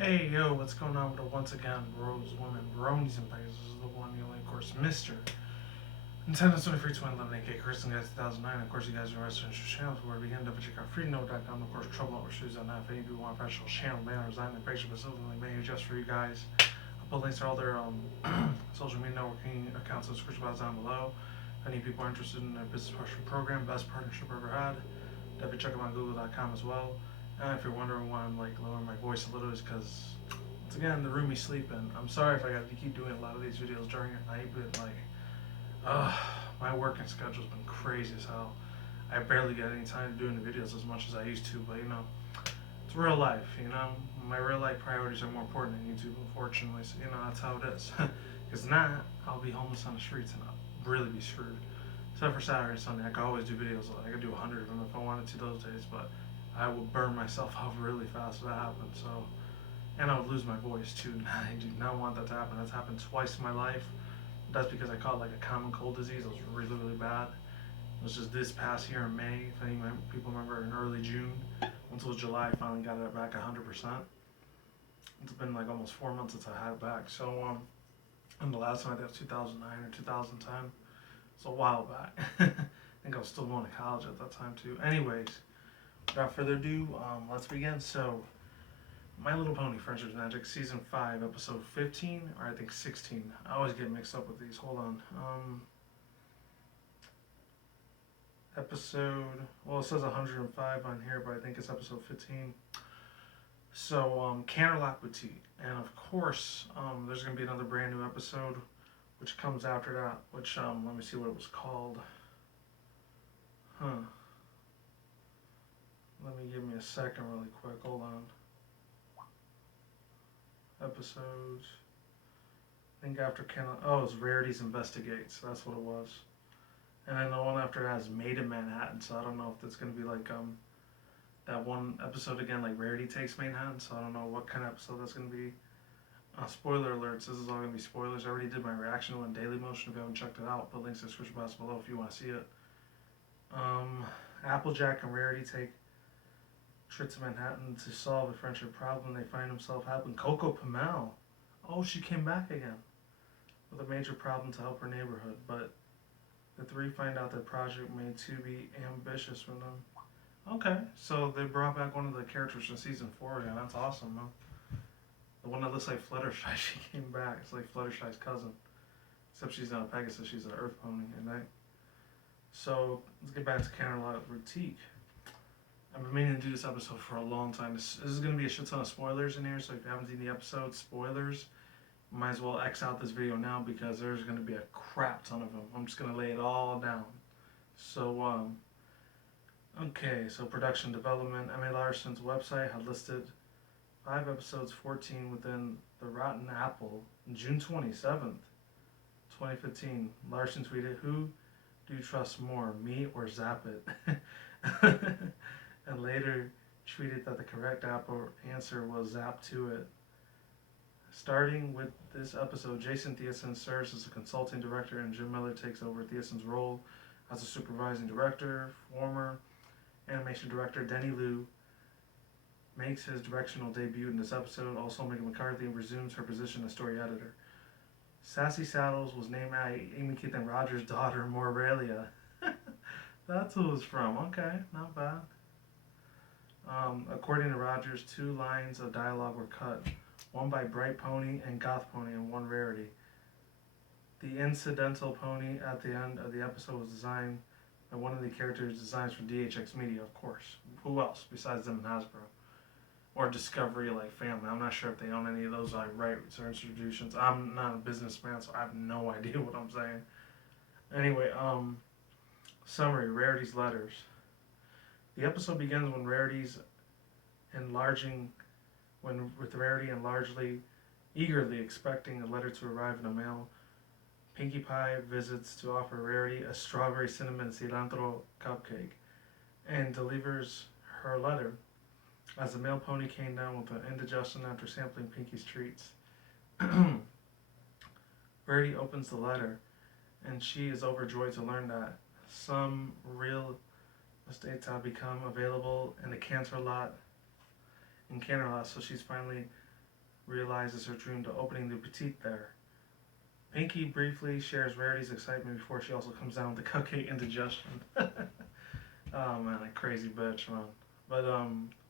Hey yo, what's going on with the once again Rose Women Bronies and Pegas? This is the one and only, of course, Mr. Nintendo 23 2011, aka Kristen Guys 2009. Of course, you guys are interested in channels where we begin to check out freenote.com. Of course, Trouble Overshoes on that. If any of you want professional channel banners, I'm the picture facility made just for you guys. I'll put links to all their social media networking accounts in the description box down below. If any people are interested in their business partnership program, best partnership I ever had, definitely check them on google.com as well. If you're wondering why I'm like lowering my voice a little, is because once again the room he's sleeping. I'm sorry if I got to keep doing a lot of these videos during at night, but like, my working schedule's been crazy as hell. I barely get any time to doing the videos as much as I used to, but it's real life. My real life priorities are more important than YouTube, unfortunately. So that's how it is. Because not, I'll be homeless on the streets and I'll really be screwed. Except for Saturday and Sunday, I could always do videos. I could do 100 of them if I wanted to those days, but I will burn myself out really fast if that happens. So, and I would lose my voice too. I do not want that to happen. That's happened twice in my life. That's because I caught like a common cold disease. It was really, really bad. It was just this past year in May. If any people remember, in early June, until July, I finally got it back 100%. It's been like almost 4 months since I had it back. So, and the last time I think it was 2009 or 2010. It's a while back. I think I was still going to college at that time too. Anyways, without further ado, let's begin. So, My Little Pony: Friendship's Magic, Season 5, Episode 15, or I think 16. I always get mixed up with these. Hold on. Well, it says 105 on here, but I think it's Episode 15. So, Canterlot Boutique. And of course, there's going to be another brand new episode, which comes after that, which, let me see what it was called. Give me a second really quick. Hold on. Episodes. I think after it was Rarities Investigates. That's what it was. And then the one after that is Made in Manhattan. So I don't know if that's gonna be like that one episode again, like Rarity Takes Manhattan. So I don't know what kind of episode that's gonna be. Spoiler alerts. This is all gonna be spoilers. I already did my reaction to it in Daily Motion. If you haven't checked it out, put links in the description box below if you want to see it. Applejack and Rarity take trip to Manhattan to solve a friendship problem. They find themselves helping Coco Pamel. Oh, she came back again with a major problem to help her neighborhood, but the three find out their project may too be ambitious for them. Okay, so they brought back one of the characters from season 4 again. That's awesome, huh? The one that looks like Fluttershy, she came back. It's like Fluttershy's cousin, except she's not a Pegasus. She's an Earth Pony, So let's get back to Canterlot Boutique. I've been meaning to do this episode for a long time. This is going to be a shit ton of spoilers in here, so if you haven't seen the episode, spoilers, might as well X out this video now because there's going to be a crap ton of them. I'm just going to lay it all down. So, okay, so production development. M.A. Larson's website had listed 5 episodes, 14 within The Rotten Apple, June 27th, 2015. Larson tweeted, "Who do you trust more, me or Zap It?" And later tweeted that the correct answer was Zap to It. Starting with this episode, Jason Thiessen serves as a consulting director and Jim Miller takes over Thiessen's role as a supervising director. Former animation director Denny Liu makes his directional debut in this episode. Also, Megan McCarthy resumes her position as story editor. Sassy Saddles was named Amy Keith and Rogers' daughter, Morelia. That's who it was from. Okay, not bad. According to Rogers, 2 lines of dialogue were cut, one by Bright Pony and Goth Pony and one Rarity. The incidental pony at the end of the episode was designed by one of the characters' designs from DHX Media, of course. Who else besides them and Hasbro? Or Discovery, like family. I'm not sure if they own any of those rights or distributions. I'm not a businessman, so I have no idea what I'm saying. Anyway, summary, Rarity's letters. The episode begins with Rarity eagerly expecting a letter to arrive in the mail. Pinkie Pie visits to offer Rarity a strawberry cinnamon cilantro cupcake and delivers her letter as the male pony came down with an indigestion after sampling Pinkie's treats. Rarity opens the letter and she is overjoyed to learn that some real estates have become available in Canterlot, so she's finally realizes her dream to opening the boutique there. Pinky briefly shares Rarity's excitement before she also comes down with the cupcake indigestion. Oh man, a crazy bitch, man. But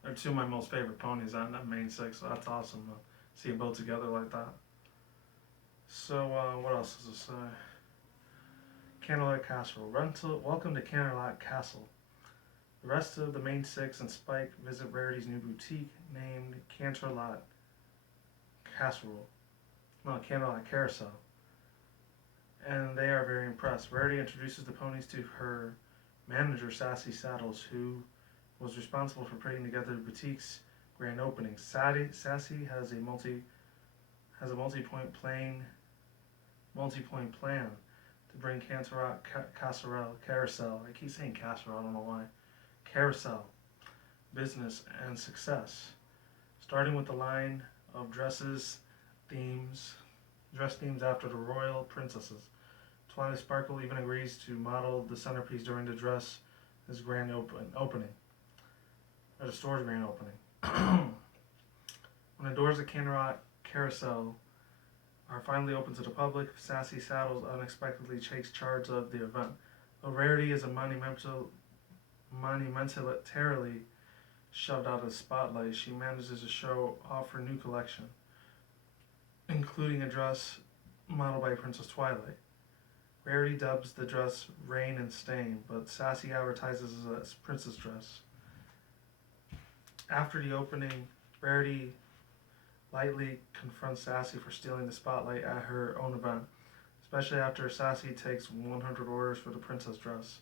they're two of my most favorite ponies on that main six, so that's awesome to see them both together like that. So what else does it say? Canterlot Castle. Welcome to Canterlot Castle. The rest of the main six and Spike visit Rarity's new boutique named Canterlot Casserole. No, Canterlot Carousel. And they are very impressed. Rarity introduces the ponies to her manager, Sassy Saddles, who was responsible for putting together the boutique's grand opening. Sassy has a multi-point plan to bring Canterlot Carousel. I keep saying casserole, I don't know why. Carousel business and success, starting with the line of dress themes after the royal princesses. Twilight Sparkle even agrees to model the centerpiece during the grand opening, or the store's grand opening. When the doors of Canterlot Carousel are finally open to the public, Sassy Saddles unexpectedly takes charge of the event. Though Rarity is monumentarily shoved out of the spotlight, she manages to show off her new collection, including a dress modeled by Princess Twilight. Rarity dubs the dress Rain and Stain, but Sassy advertises it as Princess Dress. After the opening, Rarity lightly confronts Sassy for stealing the spotlight at her own event, especially after Sassy takes 100 orders for the princess dress.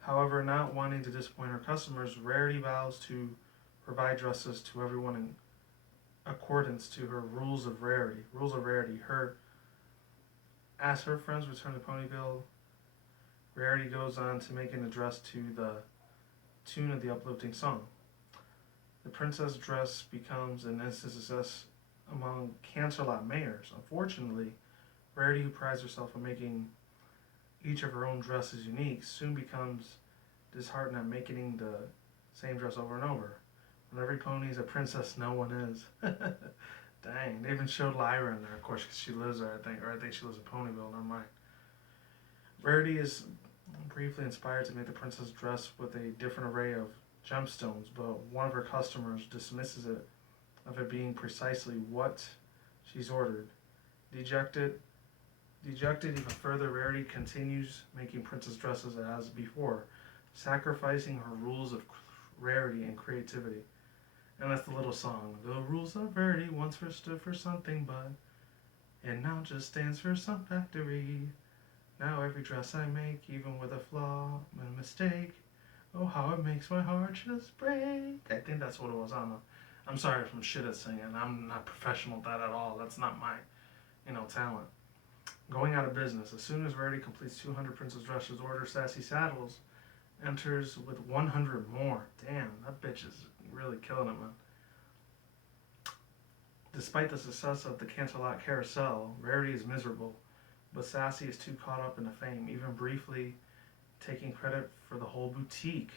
However, not wanting to disappoint her customers, Rarity vows to provide dresses to everyone in accordance to her rules of rarity. As her friends return to Ponyville, Rarity goes on to make an address to the tune of the uplifting song. The princess dress becomes an instant success among Canterlot mayors. Unfortunately, Rarity, who prides herself on making each of her own dresses unique, soon becomes disheartened at making the same dress over and over. When every pony is a princess, no one is. Dang, they even showed Lyra in there, of course, because she lives there, I think she lives in Ponyville, never mind. Rarity is briefly inspired to make the princess dress with a different array of gemstones, but one of her customers dismisses it of it being precisely what she's ordered. Dejected even further, Rarity continues making princess dresses as before, sacrificing her rules of rarity and creativity. And that's the little song. The rules of rarity once stood for something, but it now just stands for some factory. Now every dress I make, even with a flaw and a mistake, oh how it makes my heart just break. I think that's what it was. I don't know. I'm sorry if I'm shit at singing. I'm not professional at that at all. That's not my, talent. Going out of business. As soon as Rarity completes 200 princess dresses, order Sassy Saddles enters with 100 more. Damn, that bitch is really killing it, man. Despite the success of the Canterlot Carousel, Rarity is miserable, but Sassy is too caught up in the fame, even briefly taking credit for the whole boutique.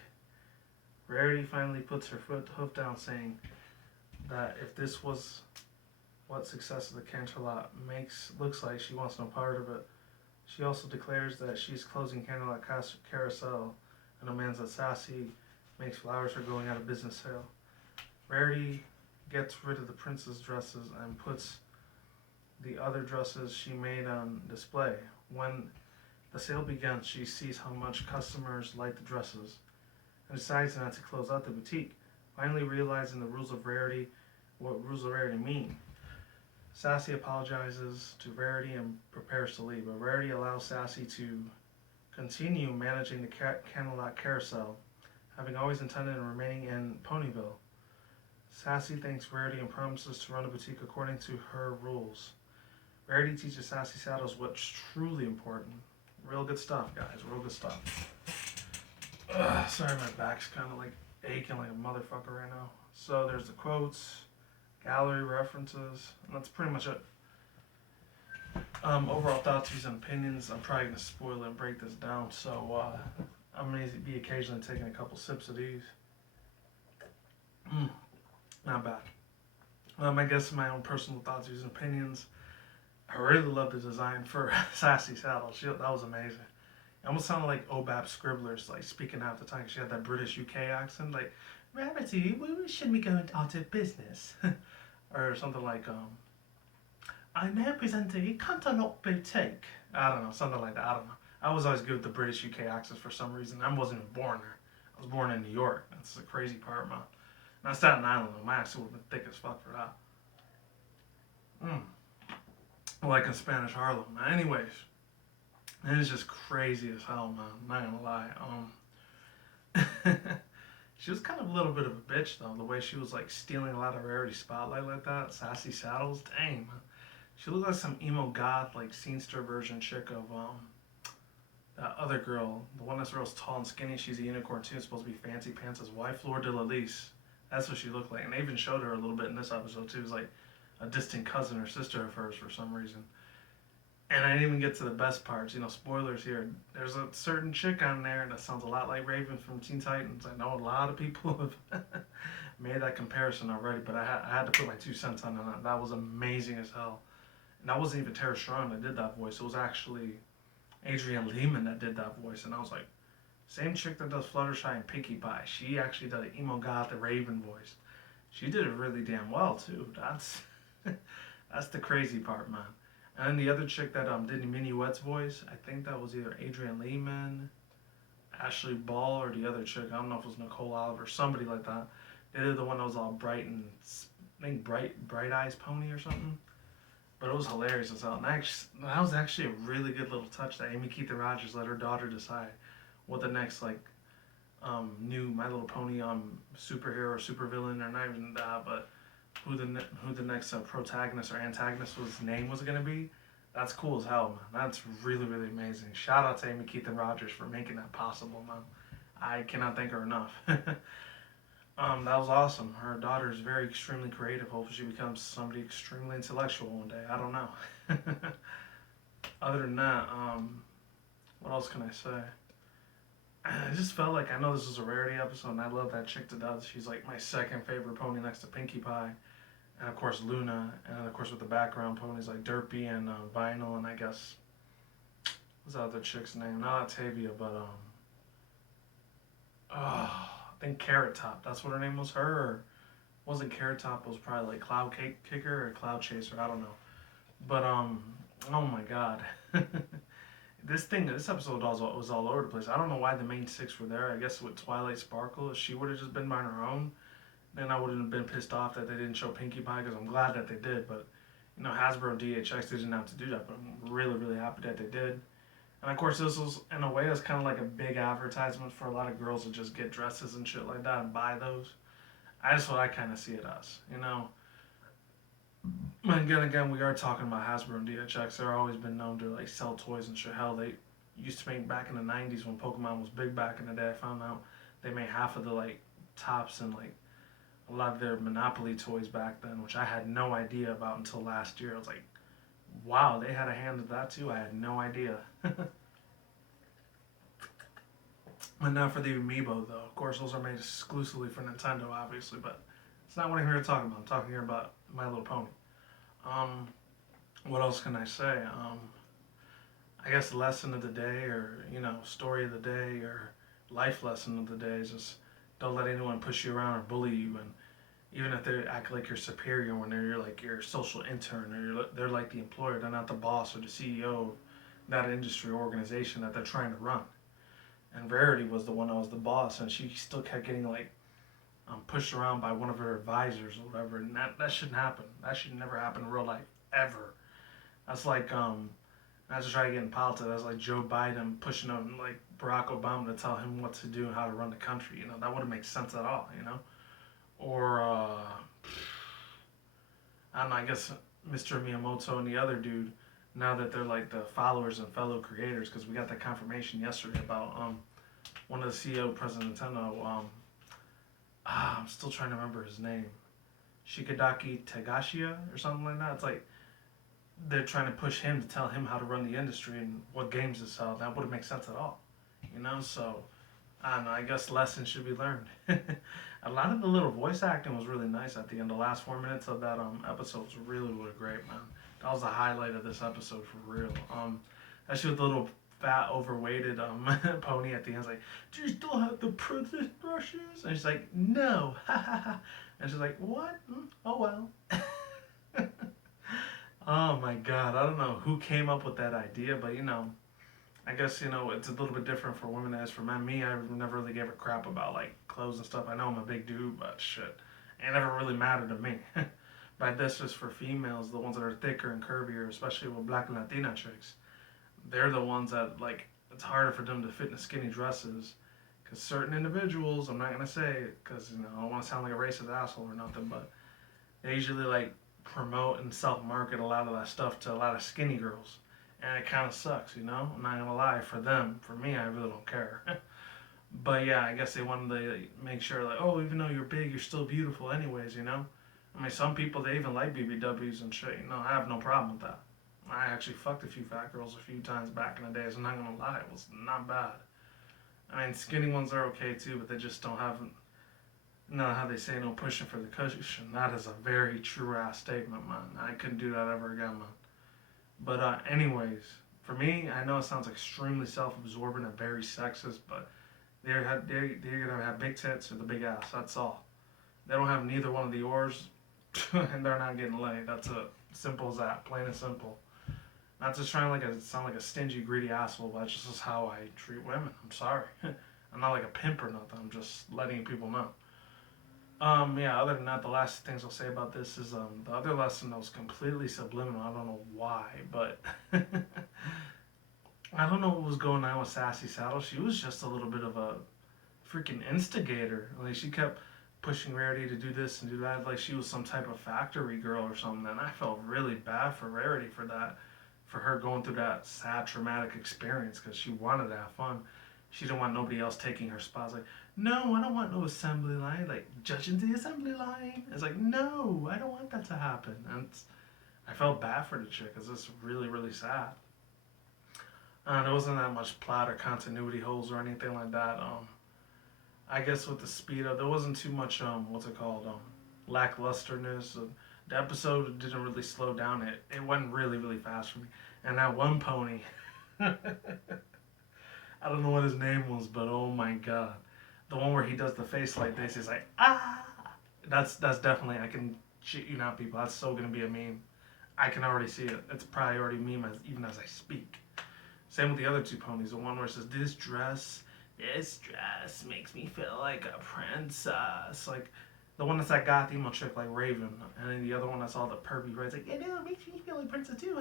Rarity finally puts her hoof down, saying that if this was what success of the Canterlot looks like, she wants no part of it. She also declares that she's closing Canterlot Carousel and demands that Sassy makes flowers for going out of business sale. Rarity gets rid of the princess dresses and puts the other dresses she made on display. When the sale begins, she sees how much customers like the dresses and decides not to close out the boutique, finally realizing what rules of rarity mean. Sassy apologizes to Rarity and prepares to leave, but Rarity allows Sassy to continue managing the Canterlot Carousel, having always intended on remaining in Ponyville. Sassy thanks Rarity and promises to run the boutique according to her rules. Rarity teaches Sassy Saddles what's truly important. Real good stuff, guys. Real good stuff. Sorry, my back's kind of like aching like a motherfucker right now. So there's the quotes, gallery references, and that's pretty much it. Overall thoughts, views, and opinions. I'm probably going to spoil it and break this down, so I'm going to be occasionally taking a couple sips of these. Not bad. I guess my own personal thoughts, views, and opinions. I really love the design for Sassy Saddle. That was amazing. It almost sounded like Obap Scribblers, like speaking half the time. She had that British UK accent, like, Rarity, should we go out of business? Or something like, I now present the Canterlot Boutique. I don't know, something like that. I don't know. I was always good with the British UK accents for some reason. I wasn't even born there. I was born in New York. That's the crazy part, man. Not Staten Island, though. My accent would have been thick as fuck for that. Like in Spanish Harlem. Anyways, it is just crazy as hell, man. I'm not gonna lie. She was kind of a little bit of a bitch, though. The way she was like stealing a lot of Rarity spotlight like that. Sassy Saddles. Dang, man. She looked like some emo goth, like scenester version chick of that other girl, the one that's real tall and skinny. She's a unicorn too. It's supposed to be Fancy Pants' wife, Fleur de Lis. That's what she looked like, and they even showed her a little bit in this episode too. It was like a distant cousin or sister of hers for some reason. And I didn't even get to the best parts. Spoilers here. There's a certain chick on there that sounds a lot like Raven from Teen Titans. I know a lot of people have made that comparison already, but I had to put my 2 cents on that. That was amazing as hell. And that wasn't even Tara Strong that did that voice. It was actually Adrienne Lehman that did that voice. And I was like, same chick that does Fluttershy and Pinkie Pie. She actually did an emo goth, the Raven voice. She did it really damn well too. That's the crazy part, man. And then the other chick that did Minuet's voice, I think that was either Adrienne Lehman, Ashley Ball, or the other chick. I don't know if it was Nicole Oliver, somebody like that. They did the one that was all bright and I think Bright Eyes Pony or something. But it was hilarious as hell. And that was actually a really good little touch that Amy Keith and Rogers let her daughter decide what the next new My Little Pony superhero or supervillain, or not even that, but who the next protagonist or antagonist name was going to be. That's cool as hell, man. That's really, really amazing. Shout out to Amy Keith and Rogers for making that possible, man. I cannot thank her enough. That was awesome. Her daughter is very extremely creative. Hopefully she becomes somebody extremely intellectual one day. I don't know. Other than that, what else can I say? I just felt like, I know this is a Rarity episode, and I love that chick to death. She's like my second favorite pony next to Pinkie Pie. And of course Luna, and then of course with the background ponies like Derpy and Vinyl, and I guess, what's that other chick's name? Not Octavia, but I think Carrot Top. That's what her name was. Her, or wasn't Carrot Top? It was probably like Cloud Kicker or Cloud Chaser. I don't know. But oh my god, this episode was all over the place. I don't know why the main six were there. I guess with Twilight Sparkle, if she would have just been on her own, then I wouldn't have been pissed off that they didn't show Pinkie Pie, because I'm glad that they did. But Hasbro and DHX didn't have to do that, but I'm really, really happy that they did. And of course, this was, in a way, it's kind of like a big advertisement for a lot of girls to just get dresses and shit like that and buy those. That's what I kind of see it as, And again, we are talking about Hasbro and DHX. They're always been known to like sell toys and shit. Hell, they used to make back in the '90s when Pokemon was big. Back in the day, I found out they made half of the tops and a lot of their Monopoly toys back then, which I had no idea about until last year. I was like, wow, they had a hand in that too. I had no idea. And now for the Amiibo, though. Of course, those are made exclusively for Nintendo, obviously, but it's not what I'm here to talk about. I'm talking here about My Little Pony. What else can I say? I guess lesson of the day, or story of the day, or life lesson of the day is just don't let anyone push you around or bully you. And even if they act like you're superior, when you're like your social intern, or they're like the employer, they're not the boss or the CEO of that industry or organization that they're trying to run. And Rarity was the one that was the boss, and she still kept getting pushed around by one of her advisors or whatever. And that shouldn't happen. That should never happen in real life ever. That's like not to try to get in politics. That's like Joe Biden pushing on Barack Obama to tell him what to do and how to run the country. That wouldn't make sense at all. Or I don't know. I guess Mr. Miyamoto and the other dude, now that they're like the followers and fellow creators, because we got that confirmation yesterday about one of the CEO, President Nintendo. I'm still trying to remember his name. Shikadaki Tagashia or something like that. It's like they're trying to push him to tell him how to run the industry and what games to sell. That wouldn't make sense at all. So I don't know. I guess lessons should be learned. A lot of the little voice acting was really nice at the end. The last 4 minutes of that episode was really really great, man. That was the highlight of this episode for real. Actually with the little fat overweighted pony at the end, it's like, do you still have the princess brushes? And she's like, no, and she's like, what? Oh well. Oh my god, I don't know who came up with that idea, but I guess it's a little bit different for women as for men. Me, I never really gave a crap about like clothes and stuff. I know I'm a big dude, but shit, it never really mattered to me. But this is for females, the ones that are thicker and curvier, especially with black and Latina chicks. They're the ones that like it's harder for them to fit in skinny dresses. Because certain individuals, I'm not gonna say, because I don't want to sound like a racist asshole or nothing, but they usually like promote and self market a lot of that stuff to a lot of skinny girls. And it kind of sucks, I'm not gonna lie. For them, for me, I really don't care. But yeah, I guess they wanted to make sure, like, oh, even though you're big, you're still beautiful, anyways. I mean, some people they even like BBWs and shit. I have no problem with that. I actually fucked a few fat girls a few times back in the days. I'm not gonna lie, it was not bad. I mean, skinny ones are okay too, but they just don't have, how they say, no pushing for the cushion. That is a very true ass statement, man. I couldn't do that ever again, man. But anyways, for me, I know it sounds extremely self-absorbent and very sexist, but they're gonna have big tits or the big ass. That's all. They don't have neither one of the ors, and they're not getting laid. That's it. Simple as that. Plain and simple. Not just trying to sound like a stingy, greedy asshole, but that's just how I treat women. I'm sorry. I'm not like a pimp or nothing. I'm just letting people know. Yeah, other than that, the last things I'll say about this is the other lesson that was completely subliminal. I don't know why, but I don't know what was going on with Sassy Saddle. She was just a little bit of a freaking instigator. Like she kept pushing Rarity to do this and do that, like she was some type of factory girl or something. And I felt really bad for Rarity for that, for her going through that sad, traumatic experience because she wanted to have fun. She didn't want nobody else taking her spots. Like, no, I don't want no assembly line. Like, judging the assembly line. It's like, no, I don't want that to happen. And I felt bad for the chick because it's really, really sad. There wasn't that much plot or continuity holes or anything like that. I guess with the speed up, there wasn't too much what's it called, lacklusterness. The episode didn't really slow down. It went really really fast for me. And that one pony, I don't know what his name was, but oh my god, the one where he does the face like this, he's like ah. That's definitely, I can shit you not, people. That's so gonna be a meme. I can already see it. It's probably already meme even as I speak. Same with the other two ponies. The one where it says, this dress makes me feel like a princess. Like, the one that's that goth emo chick, like Raven. And then the other one that's all the pervy, right? It's like, yeah, no, it makes me feel like princess too.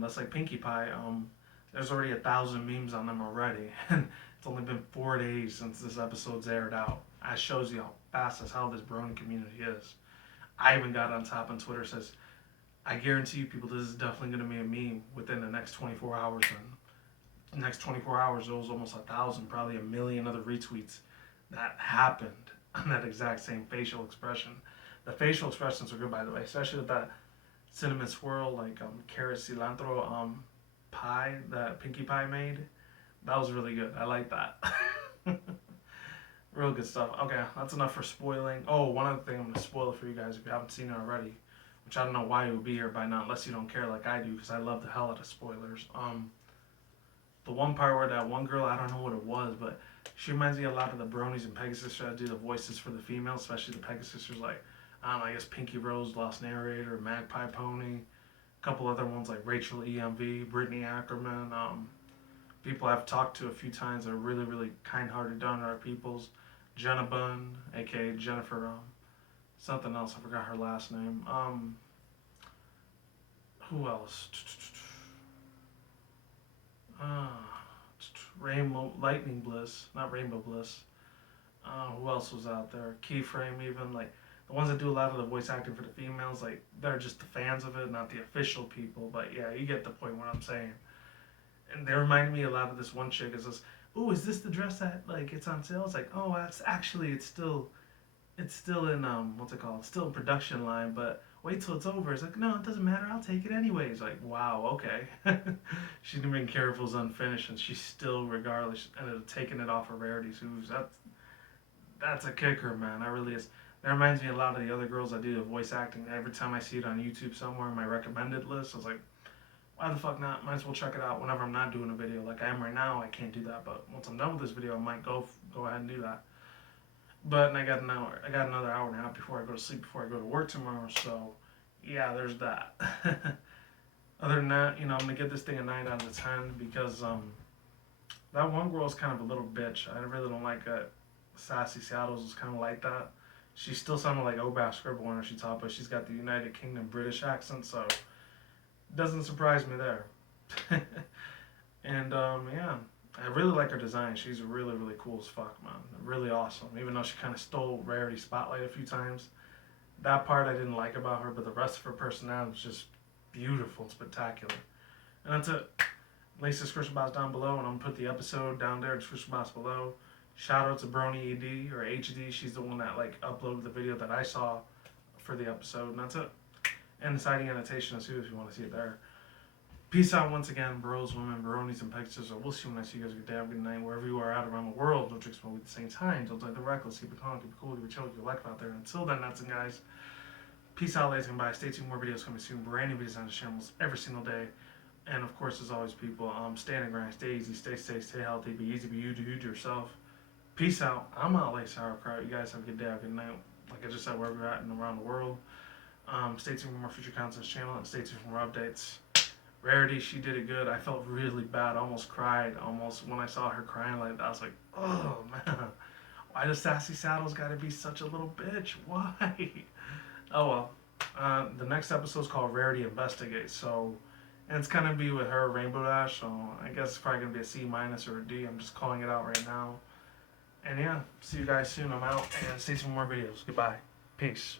That's like Pinkie Pie. There's already 1,000 memes on them already. And it's only been 4 days since this episode's aired out. That shows you how fast as hell this brony community is. I even got on top on Twitter, says, I guarantee you people, this is definitely going to be a meme within the next 24 hours. And the next 24 hours, there was almost 1,000, probably 1,000,000 other retweets that happened on that exact same facial expression. The facial expressions are good, by the way, especially with that cinnamon swirl, like carrot cilantro pie that Pinkie Pie made. That was really good. I like that. Real good stuff. Okay, that's enough for spoiling. Oh, one other thing I'm going to spoil it for you guys if you haven't seen it already, which I don't know why you would be here by now unless you don't care like I do, because I love the hell out of spoilers. The one part where that one girl, I don't know what it was, but she reminds me a lot of the bronies and pegasisters that do the voices for the females, especially the pegasisters, like, I guess Pinky Rose, Lost Narrator, Magpie Pony, a couple other ones like Rachel EMV, Brittany Ackerman. People I've talked to a few times that are really, really kind-hearted, down-to-earth peoples. Jenna Bunn, aka Jennifer, something else, I forgot her last name. Who else? Rainbow Lightning Bliss, not Rainbow Bliss. Who else was out there? Keyframe, even, like the ones that do a lot of the voice acting for the females, like they're just the fans of it, not the official people. But yeah, you get the point what I'm saying. And they remind me a lot of this one chick. It says, "Oh, is this the dress that like it's on sale?" It's like, "Oh, that's actually it's still in what's it called? It's still in production line, but wait till it's over. It's like, no, it doesn't matter. I'll take it anyways. Like, wow, okay. She didn't even care if it was unfinished, and she still, regardless, ended up taking it off of Rarity Suits. That's a kicker, man. That really is. That reminds me a lot of the other girls I do the voice acting. Every time I see it on YouTube somewhere in my recommended list, I was like, why the fuck not? Might as well check it out whenever I'm not doing a video. Like I am right now, I can't do that. But once I'm done with this video, I might go ahead and do that. But I got an hour. I got another hour and a half before I go to sleep, before I go to work tomorrow. So, yeah, there's that. Other than that, I'm gonna give this thing a 9 out of 10 because that one girl's kind of a little bitch. I really don't like it. Sassy Saddles is kind of like that. She still sounded like Obaf Scribble when she talked, but she's got the United Kingdom British accent, so it doesn't surprise me there. And yeah, I really like her design. She's really, really cool as fuck, man. Really awesome. Even though she kind of stole Rarity Spotlight a few times. That part I didn't like about her, but the rest of her personality was just beautiful and spectacular. And that's it. Link to the description box down below, and I'm going to put the episode down there in the description box below. Shout out to Brony ED or HD. She's the one that uploaded the video that I saw for the episode, and that's it. And the citing annotation too if you want to see it there. Peace out once again, bros, women, bronies, and pegasisters. We'll see you when I see you guys. Good day, good night, wherever you are out around the world. Don't drink smoke at the same time. Don't take the reckless. Keep it calm, keep it cool, keep it chill, keep your life out there. Until then, that's it, guys. Peace out, ladies and guys. Stay tuned. More videos coming soon. Brand new videos on the channel every single day. And of course, as always, people, stay on the grind, stay easy, stay safe, stay healthy, be easy, be you, do you to yourself. Peace out. I'm out, Lake Sauerkraut. You guys have a good day, have a good night. Like I just said, wherever you're at and around the world. Stay tuned for more future content on this channel, and stay tuned for more updates. Rarity, she did it good. I felt really bad. I almost cried. Almost when I saw her crying like that, I was like, oh man, why does Sassy Saddles gotta be such a little bitch? Why? Oh well. The next episode is called Rarity Investigates. So, and it's gonna be with her, Rainbow Dash. So I guess it's probably gonna be a C- or a D. I'm just calling it out right now. And yeah, see you guys soon. I'm out, and stay tuned for more videos. Goodbye. Peace.